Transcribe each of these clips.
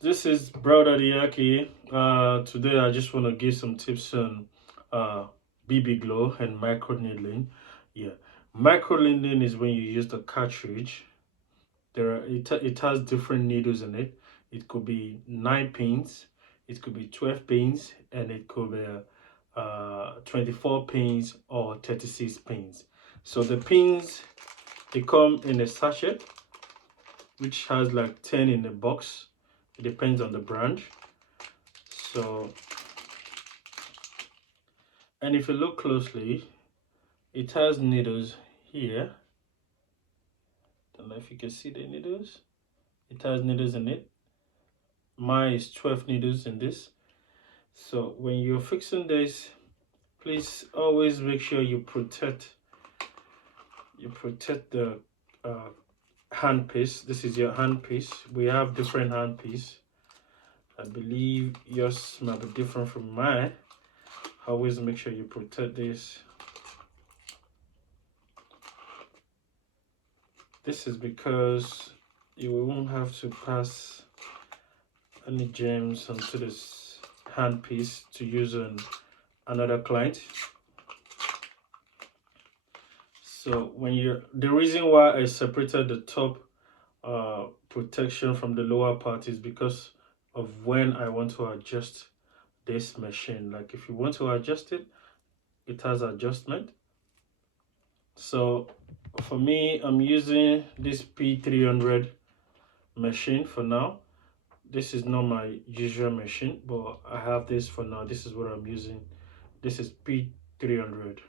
this is brother Yakky. Today I just want to give some tips on BB glow and microneedling. Yeah, microneedling is when you use the cartridge. It has different needles in it. It could be 9 pins, it could be 12 pins, and it could be 24 pins or 36 pins. So the pins, they come in a sachet which has like 10 in the box. It depends on the brand. So, and if you look closely, it has needles here. Don't know if you can see the needles. It has needles in it. Mine is 12 needles in this. So when you're fixing this, please always make sure you protect the handpiece. This is your handpiece. We have different handpiece. I believe yours might be different from mine. Always make sure you protect this. This is because you won't have to pass any gems onto this handpiece to use on another client. So the reason why I separated the top protection from the lower part is because of when I want to adjust this machine. Like if you want to adjust it, it has adjustment. So for me, I'm using this P300 machine for now. This is not my usual machine, but I have this for now. This is what I'm using. This is P300.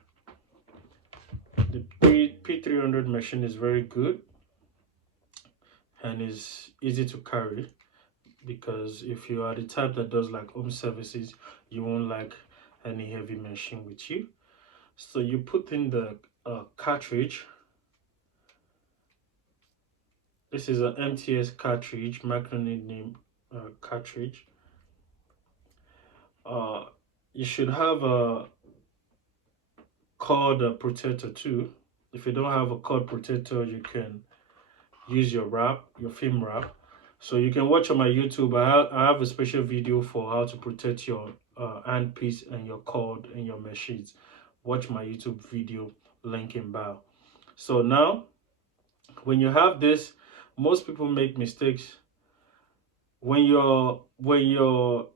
The P300 machine is very good and is easy to carry, because if you are the type that does like home services, you won't like any heavy machine with you. So you put in the cartridge. This is an MTS cartridge, Microneedling cartridge. You should have a cord protector too. If you don't have a cord protector, you can use your wrap, your film wrap. So you can watch on my YouTube. I have a special video for how to protect your handpiece and your cord and your machines. Watch my YouTube video, link in bio. So now, when you have this, most people make mistakes when you're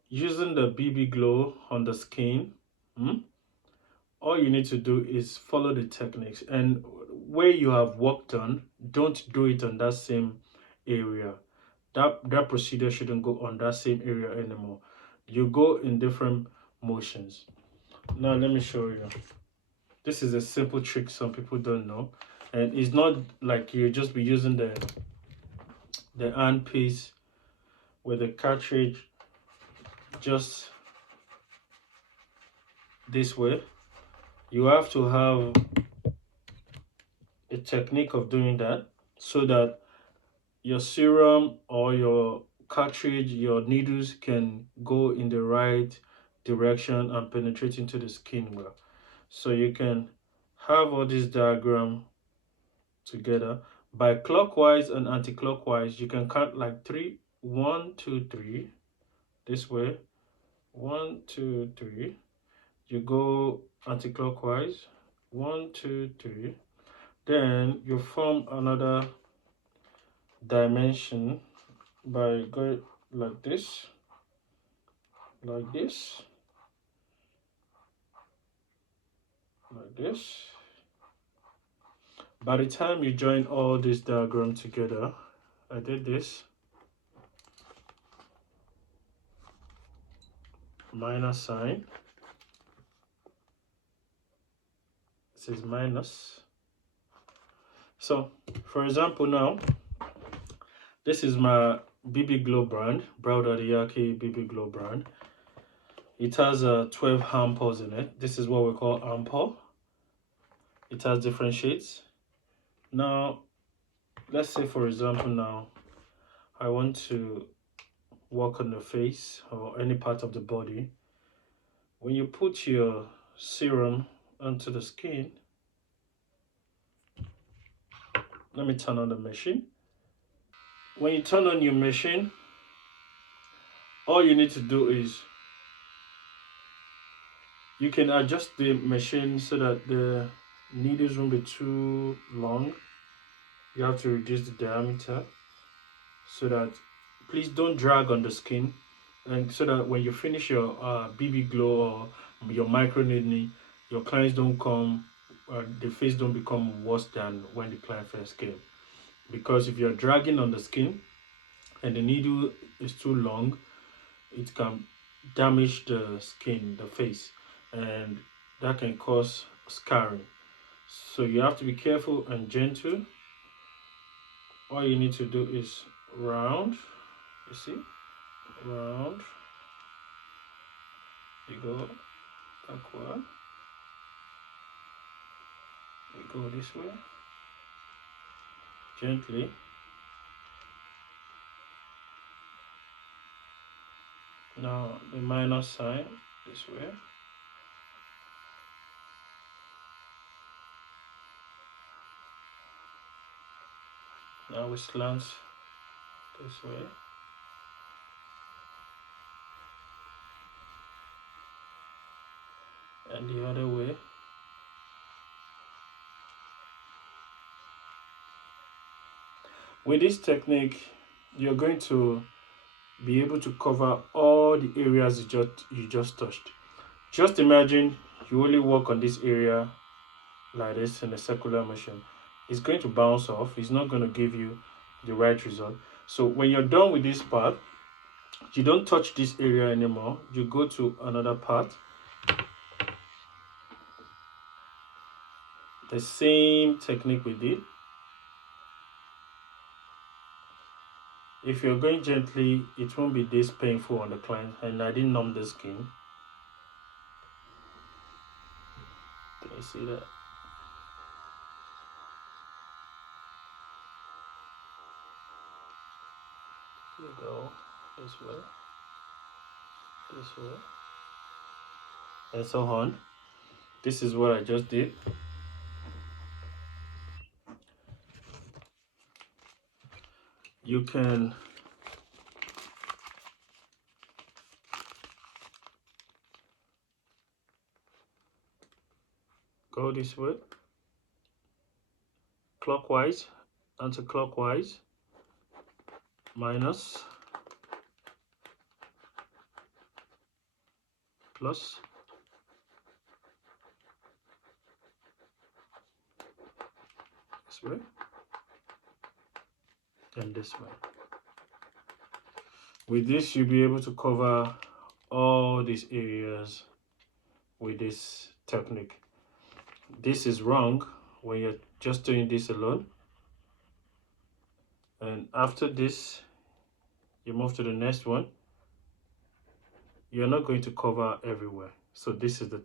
using the BB glow on the skin. All you need to do is follow the techniques, and where you have worked on, don't do it on that same area. That procedure shouldn't go on that same area anymore. You go in different motions. Now let me show you. This is a simple trick some people don't know, and it's not like you just be using the handpiece with the cartridge just this way. You have to have a technique of doing that so that your serum or your cartridge, your needles can go in the right direction and penetrate into the skin well. So you can have all this diagram together by clockwise and anti-clockwise. You can count like 3, 1, 2, 3 this way, 1, 2, 3. You go anti-clockwise, 1, 2, 3. Then you form another dimension by going like this, like this, like this. By the time you join all this diagram together, I did this minus sign. This is minus. So for example, now this is my BB glow brand, Brother Yakky BB glow brand. It has 12 ampoules in it. This is what we call ampoule. It has different shades. Now let's say, for example, now I want to work on the face or any part of the body. When you put your serum onto the skin, let me turn on the machine. When you turn on your machine, All you need to do is you can adjust the machine so that the needles won't be too long. You have to reduce the diameter so that, please don't drag on the skin, and so that when you finish your BB glow or your micro needling, your clients don't come, the face don't become worse than when the client first came. Because if you're dragging on the skin and the needle is too long, it can damage the skin, the face, and that can cause scarring. So you have to be careful and gentle. All you need to do is round, you see, round, you go backward, you go this way, gently. Now the minus sign this way. Now we slant this way. And the other way. With this technique, you're going to be able to cover all the areas you just touched. Just imagine you only work on this area like this in a circular motion. It's going to bounce off. It's not going to give you the right result. So when you're done with this part, you don't touch this area anymore. You go to another part. The same technique we did. If you're going gently, it won't be this painful on the client, and I didn't numb the skin. Can you see that? You go this way, and so on. This is what I just did. You can go this way, clockwise, anti-clockwise, minus, plus, this way, and this way. With this, you'll be able to cover all these areas with this technique. This is wrong when you're just doing this alone. And after this, you move to the next one. You're not going to cover everywhere. So this is the